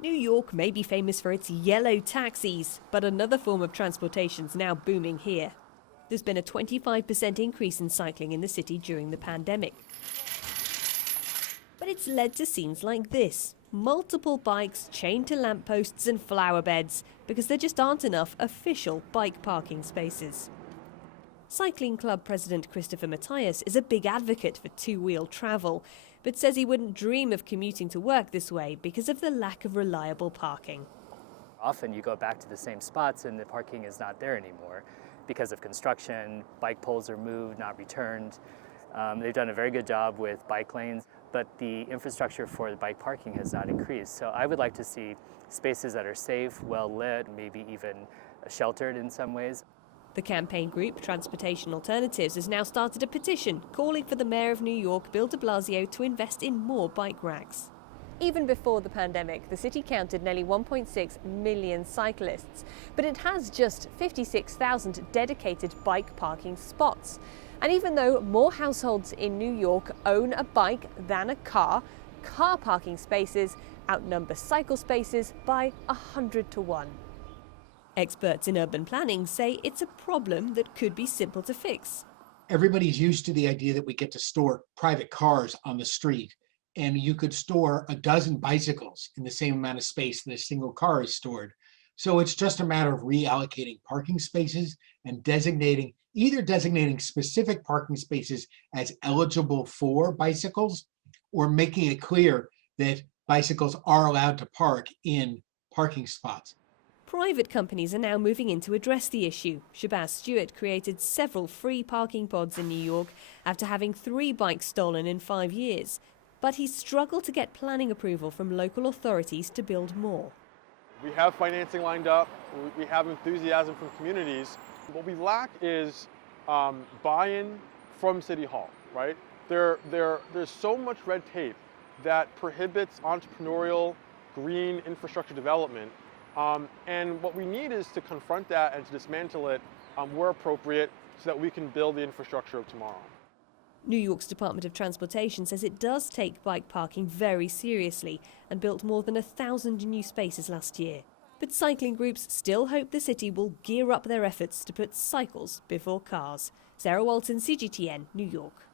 New York may be famous for its yellow taxis, but another form of transportation's now booming here. There's been a 25% increase in cycling in the city during the pandemic. But it's led to scenes like this. Multiple bikes chained to lampposts and flower beds because there just aren't enough official bike parking spaces. Cycling Club President Christopher Matthias is a big advocate for two-wheel travel, but says he wouldn't dream of commuting to work this way because of the lack of reliable parking. Often you go back to the same spots and the parking is not there anymore because of construction. Bike poles are moved, not returned. They've done a very good job with bike lanes, but the infrastructure for the bike parking has not increased. So I would like to see spaces that are safe, well lit, maybe even sheltered in some ways. The campaign group Transportation Alternatives has now started a petition calling for the Mayor of New York, Bill de Blasio, to invest in more bike racks. Even before the pandemic, the city counted nearly 1.6 million cyclists, but it has just 56,000 dedicated bike parking spots. And even though more households in New York own a bike than a car parking spaces outnumber cycle spaces by 100 to 1. Experts in urban planning say it's a problem that could be simple to fix. Everybody's used to the idea that we get to store private cars on the street, and you could store a dozen bicycles in the same amount of space that a single car is stored. So it's just a matter of reallocating parking spaces and designating specific parking spaces as eligible for bicycles, or making it clear that bicycles are allowed to park in parking spots. Private companies are now moving in to address the issue. Shabazz Stewart created several free parking pods in New York after having 3 bikes stolen in 5 years. But he struggled to get planning approval from local authorities to build more. We have financing lined up, we have enthusiasm from communities. What we lack is buy-in from City Hall, right? There's so much red tape that prohibits entrepreneurial green infrastructure development. And what we need is to confront that and to dismantle it where appropriate so that we can build the infrastructure of tomorrow. New York's Department of Transportation says it does take bike parking very seriously and built more than 1,000 new spaces last year. But cycling groups still hope the city will gear up their efforts to put cycles before cars. Sarah Walton, CGTN, New York.